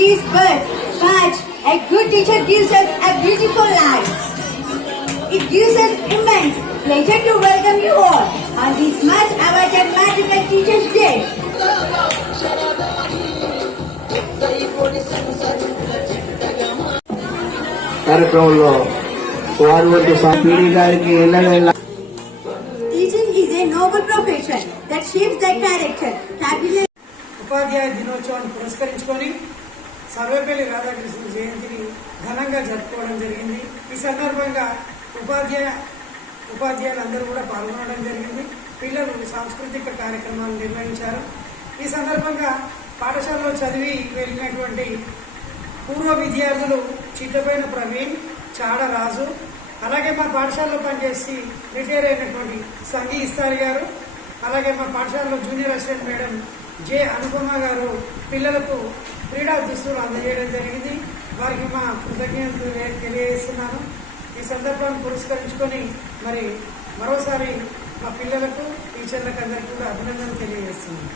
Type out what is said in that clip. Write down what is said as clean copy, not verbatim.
gives birth, but a good teacher gives us a beautiful life. It gives us immense pleasure to welcome you all on this much awaited Magical Teachers Day. కార్యక్రమంలో వారి వద్ద PD గారికి ఎల్లవేళ Teaching is a noble profession that shapes the character, capability. ఉపాధ్యాయ దినోత్సవాన్ని పురస్కరించుకొని సర్వేపల్లి రాధాకృష్ణ జయంతిని ఘనంగా జరుపుకోవడం జరిగింది. ఈ సందర్భంగా ఉపాధ్యాయులందరూ కూడా పాల్గొనడం జరిగింది. పిల్లలు సాంస్కృతిక కార్యక్రమాలు నిర్వహించారు. ఈ సందర్భంగా పాఠశాలలో చదివి వెళ్ళినటువంటి పూర్వ విద్యార్థులు చిట్టపైన ప్రవీణ్, చాడ రాజు, అలాగే మా పాఠశాలలో పనిచేసి రిటైర్ అయినటువంటి సంఘీ ఇస్తారి గారు, అలాగే మా పాఠశాలలో junior assistant madam J Anupama గారు పిల్లలకు క్రీడా దుస్తులు అందజేయడం జరిగింది. వారికి మా కృతజ్ఞతలు తెలియజేస్తున్నాను. ఈ సందర్భాన్ని పురస్కరించుకొని మరోసారి మా పిల్లలకు టీచర్లకు అందరికీ కూడా అభినందనలు తెలియజేస్తున్నాను.